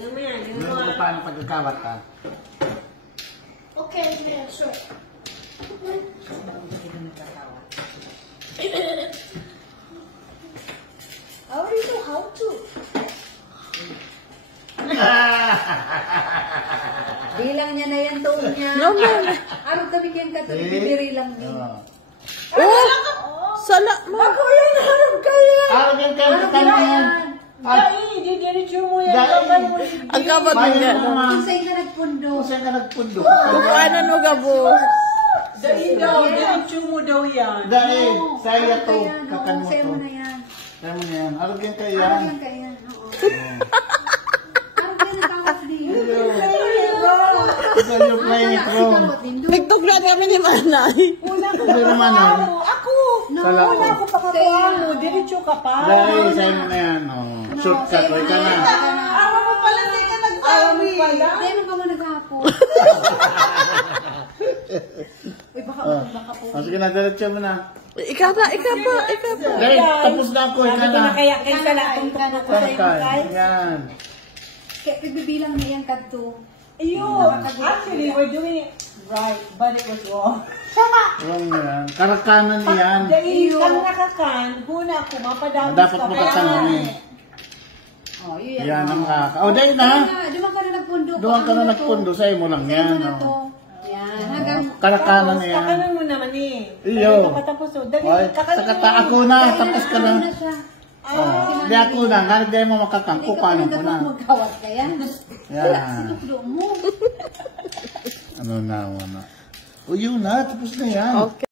Ano mo paano pagkakawat ka? Okay, man, sure. I already know how to. Bilang niya na yan, tuon niya. Araw kami kayong katulog, bibiri lang din. Sala mo. Ako yan, harap kaya. Araw yan kayo, kaya yan. Dahil, didiretso mo yan. Ang kabat mo yan. Kung sa'yo ka nagpundo. Kung saan ka nagpundo? Ano no gabo? Dahil daw, diretso mo daw yan. Dahil, saya to, Kakan mo. Sa'yo mo kakanoto. na yan. Saya mo na yan. Araw yan kayo Araw yan. yan kaya. Araw kaya nakawas din. Ito yung play from. Nagtuglan kami ni Manay. Ito naman ah. Ako! No, Wala ako pakatuwa mo. Diretso ka pa. Dahil, saya mo na yan. Shortcut, huwag ka na. Awa mo pala, hindi ka nagsabi. Dahil nung ka mo naghapon. Uy, baka po. Sige na, diretso mo na. Ikaw na, ikaw pa. Dahil, tapos na ako, ikaw na. Kaya sa lahat ng Kakay, yan. Kaya pagbibilang niya yung kadto. Ayun. Actually, we're doing it right, but it was wrong. Wrong yan. Karakanan yan. Dahil kang nakakan, huna ako, mapadamos Dapat mo katangan eh. Oh, yun Yan ang kaka. O, dahil na. Doon ka na nagpundo. Doon ka na nagpundo. Sa'yo mo lang yan. Sa'yo mo na to. Yan. Hanggang Karakanan na yan. Kakanan mo naman eh. Iyo. Dahil kapatapos o. Dali, Ay, kakanan sakata ako na. Tapos ka na. ano na siya. Oh, di ako na. Hindi mo makakangko. Paano ko na? Magkawat ka yan. Yan. Sinuklo mo. Ano na, ano na. O, yun na. Tapos na yan. Okay.